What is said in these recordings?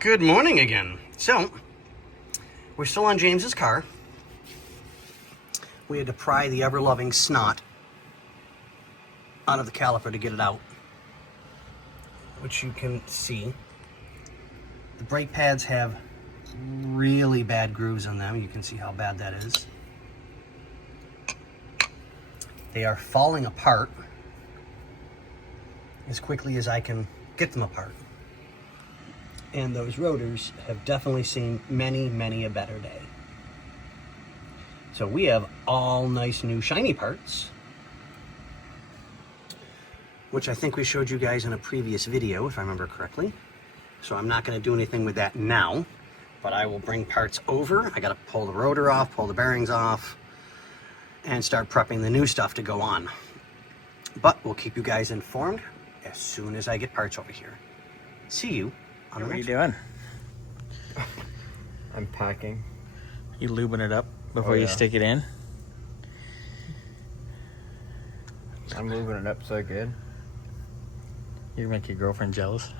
Good morning again. So, we're still on James's car. We had to pry the ever-loving snot out of the caliper to get it out, which you can see. The brake pads have really bad grooves on them. You can see how bad that is. They are falling apart as quickly as I can get them apart. And those rotors have definitely seen many a better day. So we have all nice new shiny parts, which I think we showed you guys in a previous video, if I remember correctly. So I'm not going to do anything with that now, but I will bring parts over. I got to pull the rotor off, pull the bearings off, and start prepping the new stuff to go on. But we'll keep you guys informed as soon as I get parts over here. See you on the What are you next doing? I'm packing. You lubing it up before you stick it in? I'm moving it up so good. You make your girlfriend jealous.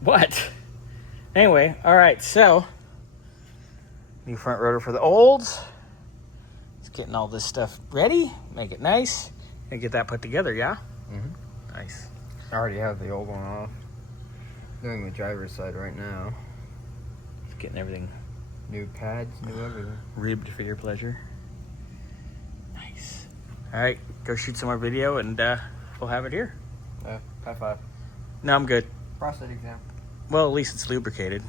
What? Anyway, all right, so new front rotor for the Olds. It's getting all this stuff ready, make it nice, and get that put together, yeah? Mm-hmm. Nice. I already have the old one off. Doing the driver's side right now. It's getting everything New pads, new everything. ribbed for your pleasure. Nice. All right, go shoot some more video, and we'll have it here. High five. No, I'm good. Prostate exam. Well, at least it's lubricated.